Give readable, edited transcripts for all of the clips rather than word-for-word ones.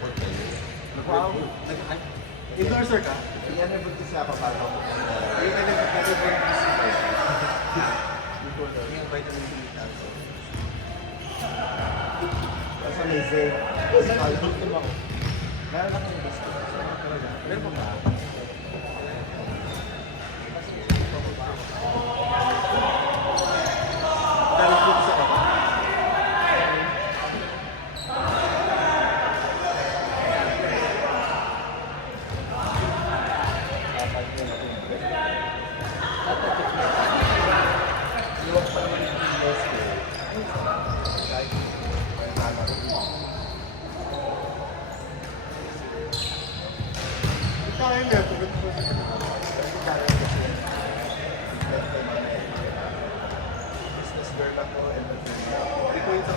nag-report kayo. Wow. Endorser ka? Yan na buntis siya papagaw mo. Yung nag-report ng physical. Yung vitamin D also. Kasi may zinc. Meron ako yung biscuit. Meron pa ba? Dahil dito sa baba. Tayo na ito. Business girl ako and Ikaw yung sa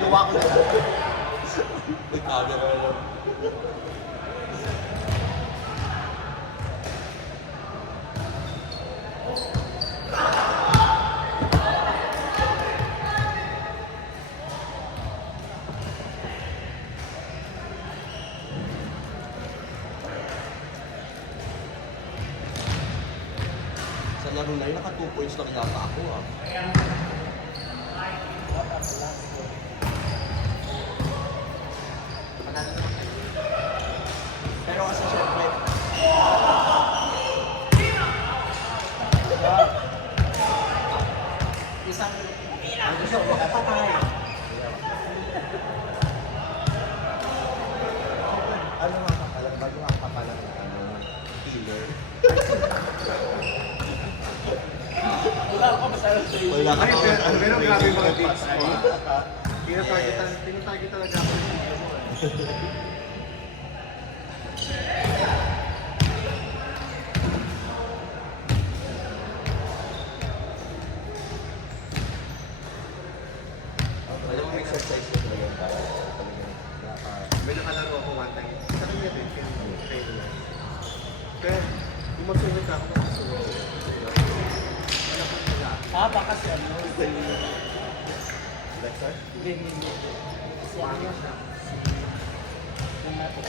tuwa ko na lang. May camera lang. Sa laro na yun, naka 2 points lang yata ako ah. Pero kasi syempre, isang ang gusto ko patay. Ano nga kapalang, bago nga kapalang na healer. wala ako masalang sa iyo. Wala ka Ay, pa. pero grabe yung mga beats mo. Tinatarget talaga ako yung video mo. Alam mo, exercise ko talaga yung para talagang May nakalaro ako one time. Sa kanya din, yung trainer. Kaya, kung magsunod ka ako, magsunod. Wala ko nila. Baka si ano, si... Lexar? Hindi. Si ano siya? Yung nato.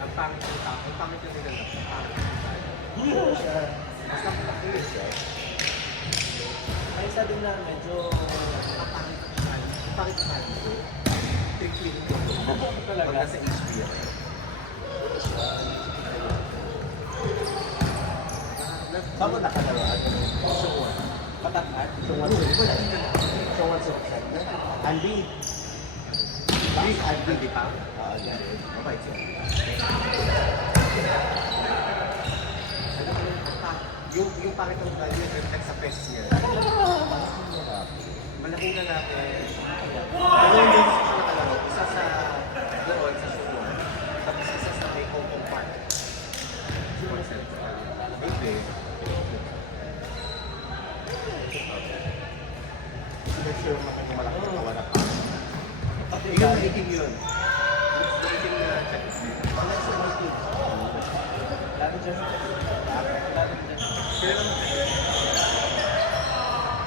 Ang pangit yung tao. Ang pangit yung nila. Ang pangit yung tao. Siya, basta patakilis siya. Ay, isa din na medyo... Ang pangit yung tao. Ang pangit yung tao. Trickling ito. Talaga. Pag nasa HBO. Saan mo nakalaro? Patatag. So what's it? Andy. Andy pa? Andy. Mabait siya. Yung pangit ng tayo, yung reflex sa pesos niya. Malaking lalaki. Dalawang beses siya nakalaro. Isa sa doon, sa susunod. Tapos isa sa may Hong Kong Park. Hindi. Sure mo kung malaki ang kawan na pa. Yung rating yun. Yung rating na check. Wala sa meeting. Lalo dyan. Lalo dyan. Pero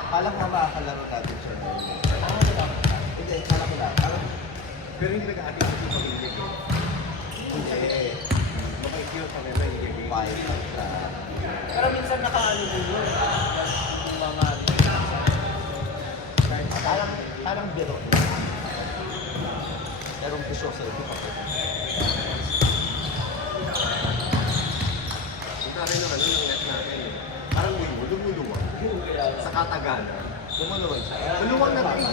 Palang nga makakalaro natin siya na yun. Wala. Hindi, kala ko na. Parang pero hindi nag-aating sa pamilya ko. hindi. Mabait yun kami na hindi. Five sa... Pero minsan nakaano din yun. Yung mga... Parang biro. Pero gusto ko sa ito pa. Yung namin naman, yung net namin. Parang lumuluwag. Sa Katagana. Lumuluwag siya. Luluwag na tayo.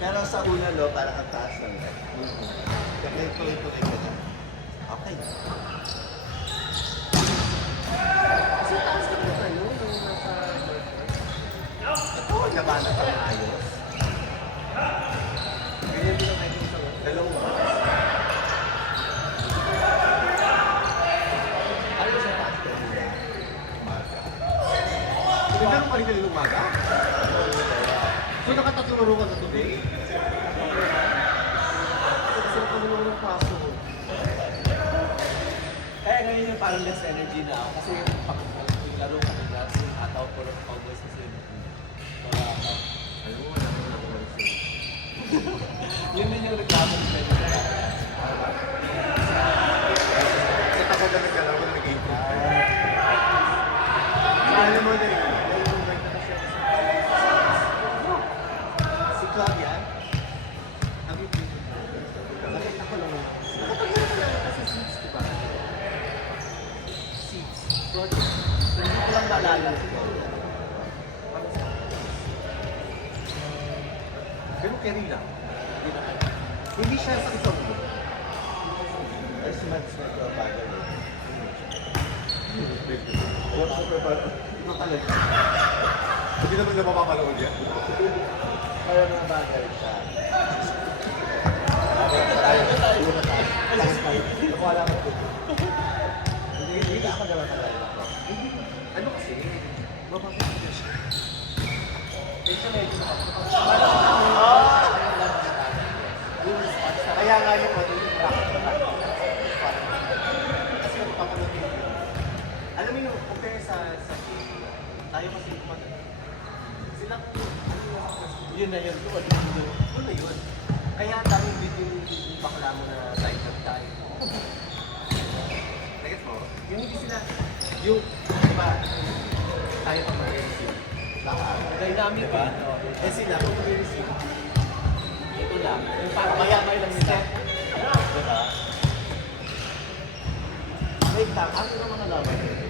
Pero sa una, no, parang ang taas lang. Kaya tuloy-tuloy ka na. Okay. Kasi taas na po tayo nung nasa... Ito, nabana ka na ayos. Ganyan din ang natin sa dalawang oras. Ano sa taas ka nila? Umaga. Nagkaroon pa rin kayo ng umaga? So nakatatlong laro ka na today? Kasi ako nung paso. Kaya nga ngayon yung parang less energy na ako. Kasi pag naglaro kami na, ataw ko ng Cowboys kasi mga Alam mo, wala ko lang ako yun din yung reklamo ng pwede na Kasi ako na nagkalaw ko na nag-improve. Alam mo na yun. Si Claudia, Nakita ko lang. Kasi seats, di ba? seats. Hindi ko lang maalala. Pero carry lang. Hindi siya sa isang mo. ay si Mads na ito, bagal eh. What's the purpose? Ito talaga. Hindi naman na mapapanood yan. Kaya mga bagal siya. Ako wala ko ito. Hindi ako naman talaga ako. Ano kasi? Mapapanood siya. Kaya nga yung ano, yung Kasi yung papanood yun. Alam mo yung compare sa tayo kasi sila Yun na yun. Ano na yun? Kaya daming video yung bakla mo na side up tayo. Nagets mo? Yung hindi sila, yung, di ba, tayo pag mag-receive. Dynamic ba? Eh sila, pag mag-receive, Ito lang. Yung parang mayamay lang nila. Diba? Wait lang, ano naman nalaman yun?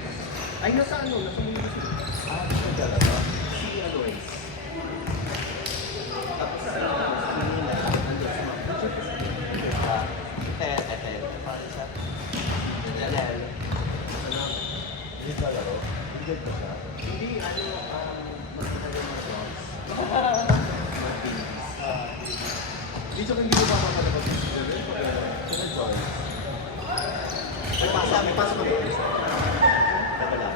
ay nasa ano, nasa mundo sila. Ano talaga? Si Aloy. Tapos sa Hindi na, ano sa mga Tete, paano siya? Jalel. Hindi ka laro? Hindi ka siya? hindi, ano, magkakaroon ng songs. Hindi siya hindi ko mapapalabas yung sila. Sino Joyce? May pasok ko rin. Teka lang.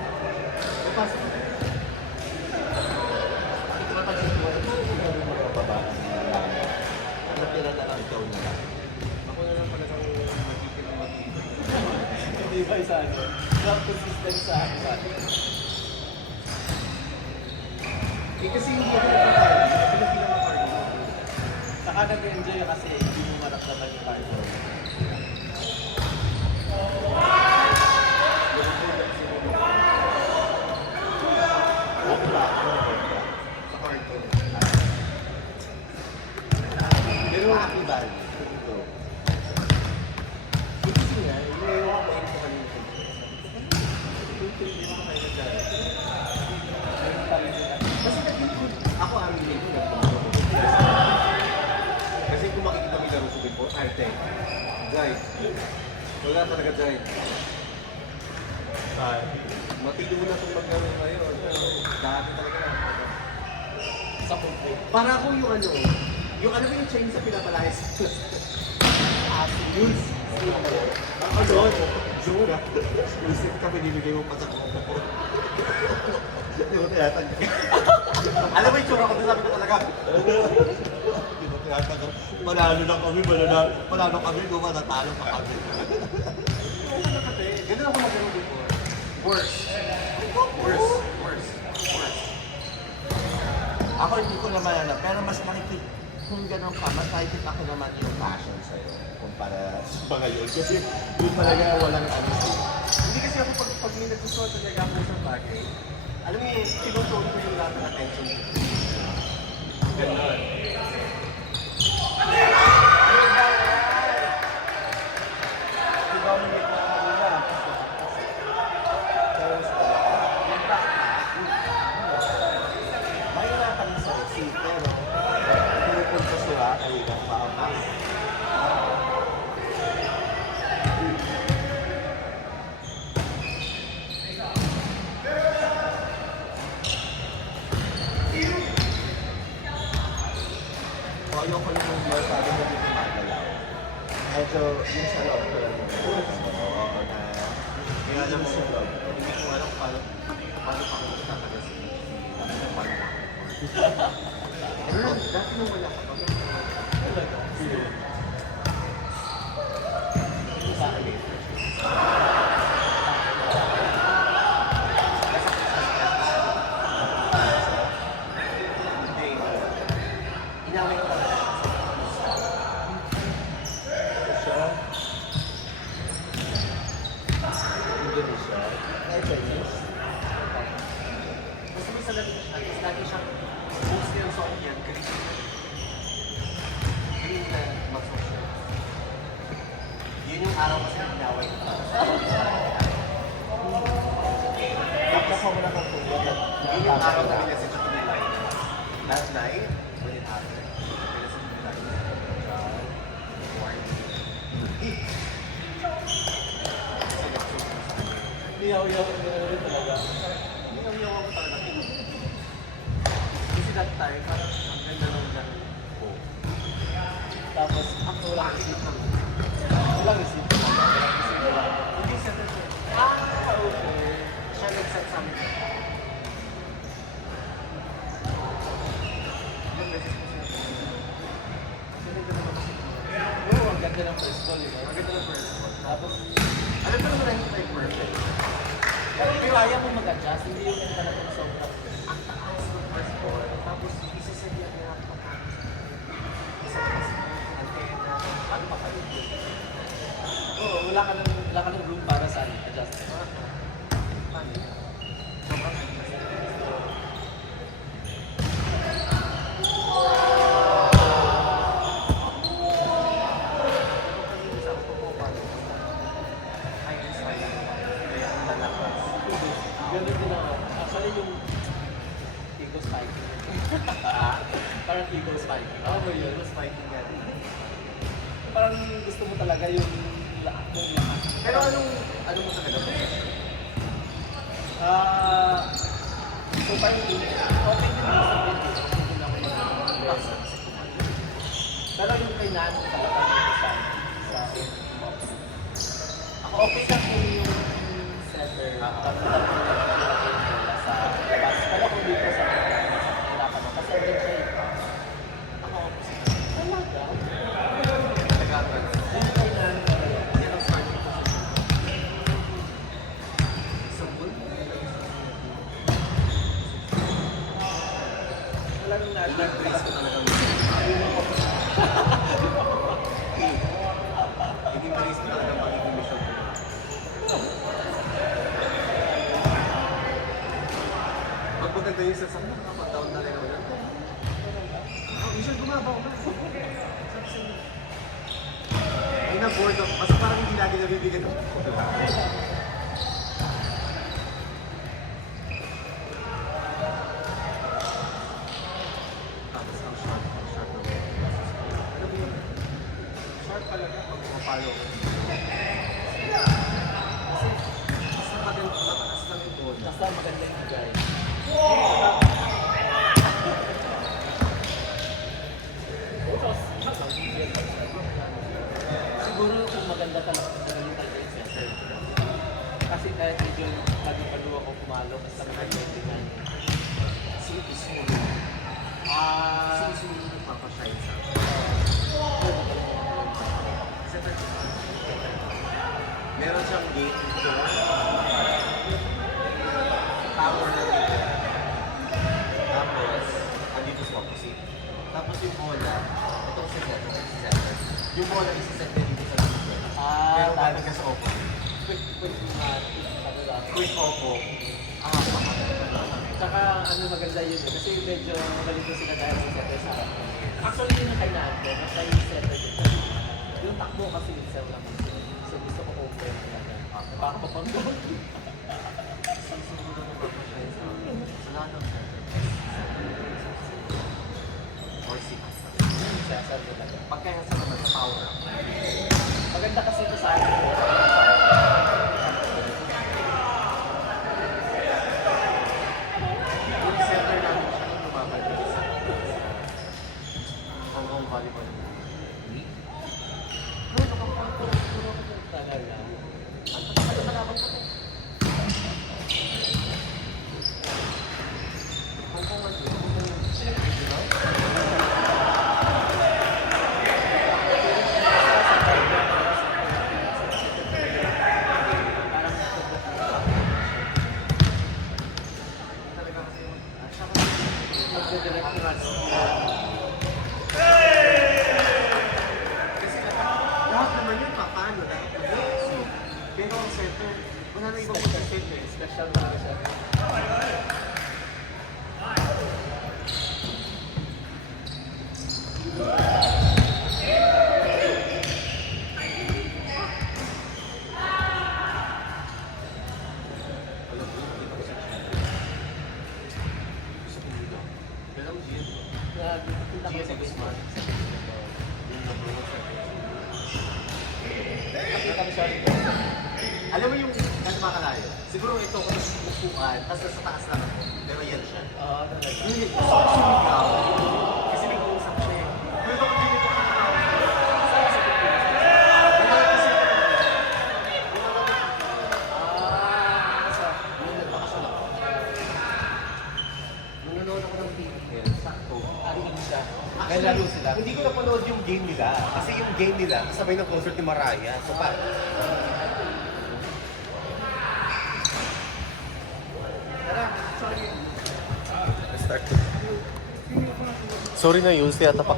May pasok ko rin. Bakit naman pag sitwaan mo, hindi ka rin magpapabaan ng lalaki? Natira na lang ikaw na lang. Ako na lang pala ng magiging ng mag-iibig. Hindi ba isa ano? Not consistent sa akin. Eh kasi hindi ako nagpapalabas. Pinabilang ng party. Saka nag-enjoy kasi hindi mo maramdaman yung party. Sa cartoon. Pero happy value. Ito. Eh kasi nga, yung ako ko kanina. Hindi mo kayo nagdala. Kasi ako aminin ko kasi kung makikita mo yung laro ko before, arte. Jai. Wala talaga Jai. Matindi mo na itong maglaro ngayon. Dami talaga na. Sa complete. Para ako yung ano, yung ano ba yung chain sa pinapalayas? Yun. Ako doon. Doon ah. Exclusive ka, binibigay mo pa sa kuko ko. Hindi mo tinatanggap. Alam mo yung tsura ko doon, sabi ko talaga. Hindi mo tinatanggap. Manalo na kami, manalo kami, gumanatalo pa kami. Oo na kasi. Ganun ako maglaro before. Worse. Worse. Worse. Worse. Ako hindi ko naman alam, pero mas nakikita, kung gano'n ka, mas nakikita ko naman yung passion sa'yo kumpara sa mga yun. Kasi yun talaga walang ano sa'yo. Hindi kasi ako pag may nagsusuot talaga ako sa bagay, alam mo yung tinutuon ko yung lahat ng attention. Ganon. Si Dominic na kanina. Pero sa yung baka, mahirapan sa isip, pero pinupunta sila kayo ng maamas. So, ayoko yung masyado mo dito magalaw. Medyo yung sa loob ko lang yung oo na Kaya alam mo, sa loob. hindi ko alam paano pa ako magtatagal sa paano ako. Ano? Dati nung wala ka pa. Sa akin. Ay, Chinese. Mas may salamin siya, tapos lagi siyang mostly ang song niyan, green na muscle shirt. Yun yung araw kasi ang inaway ko. Tapos ako na kung Yun yung araw na minessage ko nila. Last night, when it happened, minessage ko nila. Niyaw-yaw rin talaga. Niyaw-yaw ako talaga. Kasi that time, parang ang ganda ng laro ko. Tapos, Ang wala kasi ng walang receipt. Walang receipt wala. hindi siya na siya. Okay. Siya nag-set sa amin. Yung message ko siya. Ganun naman kasi. Oo, ang ganda ng first call, diba? Maganda ng first one. Tapos, Alam mo naman hindi tayo perfect. pero ayaw mo mag-adjust, hindi yung talagang sobrang. Ang taas ng first one. Tapos isa-set niya niya ang pagkakas. Isa-set antena. Ano pa kayo? Oo, wala ka ng room para sa adjust. Paano yun? Sobrang Ganun din ako. Actually, yung eco spiking. Parang eco spiking. Oo, oh, yun. Parang gusto mo talaga yung lahat ng lahat. Pero ano mo talaga? So parang okay din ako sa video. Okay din ako mag-process. Pero yung kay Nano talaga sa ako okay lang kung yung setter pag sa labas. Pero kung dito sa hirapan mo. Kasi din siya ako opposite. Talaga? Yung kay Nano talaga. Wala nang nag-grace ko talaga. Hindi malis ko talaga magiging mission ko. Pag maganda yung sa sana, nakapag-down na rin ako lang. Mission, gumabaw na. Ay na-board ako. Kasi parang hindi lagi nabibigyan ng tapos ang sharp na. Alam mo yun, sharp talaga pag pumapalo ko. Kasi mas maganda, mataas lang yung bola. Basta maganda yung bigay. Siguro kung maganda talaga yung talaga yung sensor. Kasi kahit medyo padu-padu ako pumalo, basta maganda yung bigay. Si Isuno. Si Isuno nagpapashine sa akin. Kasi meron siyang gate dito. Tower na dito. Tapos, andito sa opposite. Tapos yung bola, itong si center. Yung bola isa-set na dito sa dito. Pero galing ka sa opo. Quick opo. Tsaka ano maganda yun eh, kasi medyo magalito sila dahil sa setter sa harap. Actually yun ang kailangan ko, basta yung setter dito. Yung takbo kasi yung cell lang. So gusto ko open talaga. Para mapanggal. Si Isuno nagpapashine sa akin. Sa lahat ng center. Or si Asa. Sensor talaga. Pagkaya sa naman sa power. Maganda kasi ito sa akin. Yung center namin siya nung lumabalik sa Hong Kong Volleyball League. Talaga. Ano kalaban ko? Hong Kong ano? Di ba? Talaga kasi yung siya kasi Magdidirect na kasi lahat naman yun paano dapat mag-exit. Pero ang center, wala na ibang mag-exit Special talaga siya. Alam mo, hindi ko sa chat. Gusto ko dito. Pero ang Gian, Gian si Guzman. Yung number 1 sa Nakita mo siya rin. Alam mo yung nagmakalayo? Siguro ito kung upuan, tapos sa taas lang ako. Pero yan siya. Oo, talaga. Hindi ko sa sumigaw. Kasi may kausap siya eh. Pero bakit hindi ko kakalaw? Nung nagbakasyon ako, nung nanonood ako ng BTS, sakto, Arinig siya. actually, Nalaro sila. hindi ko napanood yung game nila. Kasi yung game nila, kasabay ng concert ni Mariah. So, Tara, sorry. Start. Sorry na yun, siya tapak.